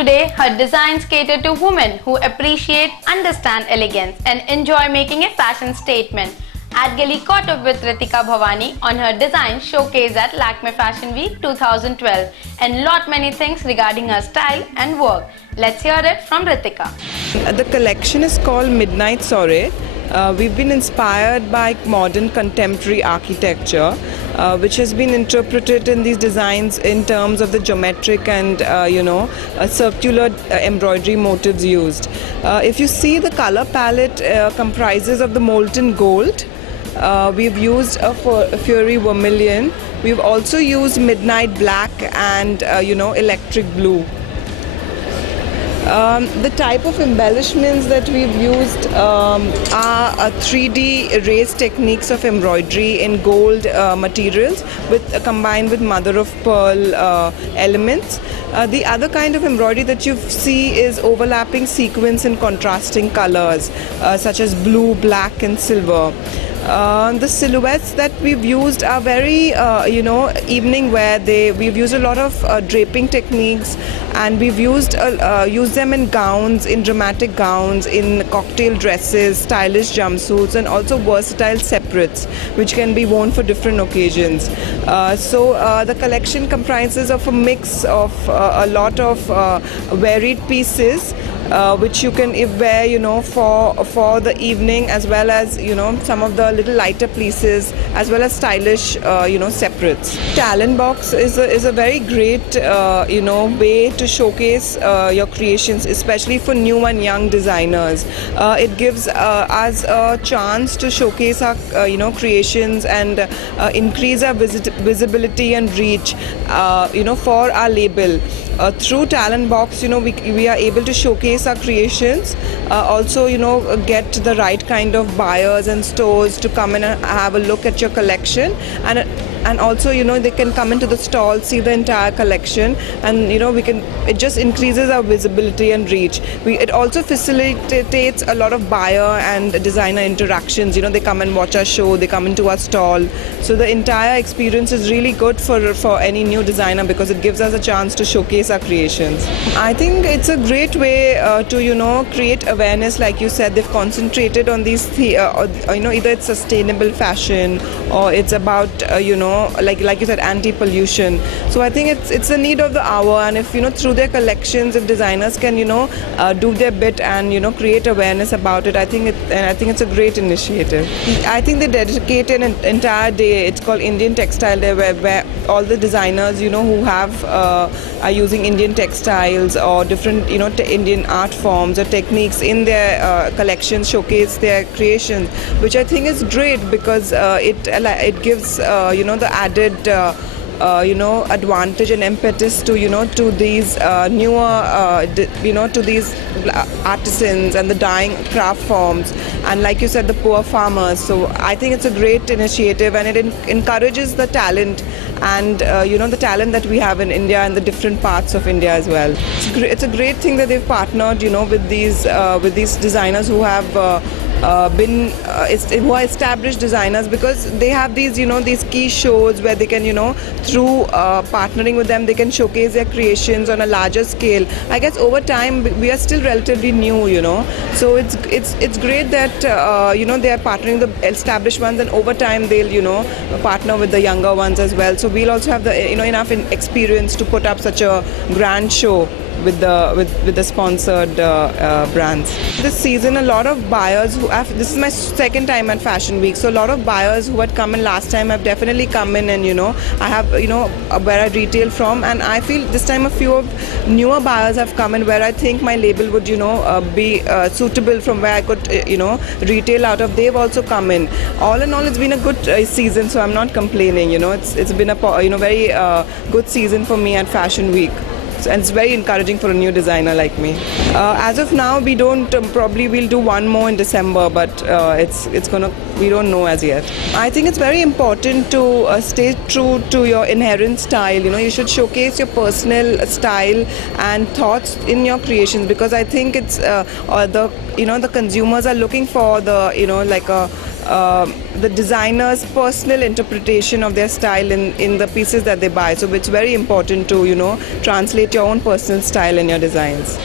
Today, her designs cater to women who appreciate, understand elegance, and enjoy making a fashion statement. At Gali caught up with Ritika Bhavani on her design showcase at Lakme Fashion Week 2012 and lot many things regarding her style and work. Let's hear it from Ritika. The collection is called Midnight Soiree. We've been inspired by modern contemporary architecture, which has been interpreted in these designs in terms of the geometric and circular embroidery motifs used. If you see, the color palette comprises of the molten gold. We've used a Fury Vermilion. We've also used Midnight Black and electric blue. The type of embellishments that we've used are 3D erase techniques of embroidery in gold materials combined with mother of pearl elements. The other kind of embroidery that you see is overlapping sequins and contrasting colors such as blue, black and silver. The silhouettes that we've used are very, evening wear. We've used a lot of draping techniques, and we've used them in gowns, in dramatic gowns, in cocktail dresses, stylish jumpsuits, and also versatile separates, which can be worn for different occasions. The collection comprises of a mix of a lot of varied pieces, which you can wear, for the evening, as well as some of the little lighter pieces, as well as stylish, separates. Talent box is a very great, way to showcase your creations, especially for new and young designers. It gives us a chance to showcase our, creations and increase our visibility and reach, for our label. Through Talent Box, we are able to showcase our creations, also, get the right kind of buyers and stores to come in and have a look at your collection, and also, they can come into the stall, see the entire collection, and it just increases our visibility and reach. It also facilitates a lot of buyer and designer interactions. They come and watch our show, they come into our stall, so the entire experience is really good for any new designer, because it gives us a chance to showcase our creations. I think it's a great way to create awareness. Like you said, they've concentrated on these either it's sustainable fashion, or it's about like you said, anti-pollution. So I think it's the need of the hour, and if through their collections, if designers can do their bit and create awareness about it, I think it's a great initiative. I think they dedicate an entire day. It's called Indian Textile Day, where all the designers who have are using Indian textiles or different Indian art forms or techniques in their collections, showcase their creations, which I think is great, because it gives the added advantage and impetus to to these newer to these artisans and the dying craft forms, and like you said, the poor farmers. So I think it's a great initiative, and it encourages the talent and the talent that we have in India and the different parts of India as well. It's a great thing that they've partnered with these designers who have who are established designers, because they have these these key shows where they can through partnering with them, they can showcase their creations on a larger scale. I guess over time we are still relatively new, so it's great that they are partnering with the established ones, and over time they'll partner with the younger ones as well. So we'll also have the enough experience to put up such a grand show with the sponsored brands. This season, a lot of buyers this is my second time at Fashion Week, so a lot of buyers who had come in last time have definitely come in, and I have where I retail from, and I feel this time a few of newer buyers have come in where I think my label would be suitable from where I could retail out of. They've also come in. All in all, it's been a good season, so I'm not complaining. It's been a very good season for me at Fashion Week. And it's very encouraging for a new designer like me. As of now, we don't. Probably we'll do one more in December, but we don't know as yet. I think it's very important to stay true to your inherent style. You should showcase your personal style and thoughts in your creations, because I think it's the consumers are looking for the like a the designer's personal interpretation of their style in the pieces that they buy. So it's very important to, translate your own personal style in your designs.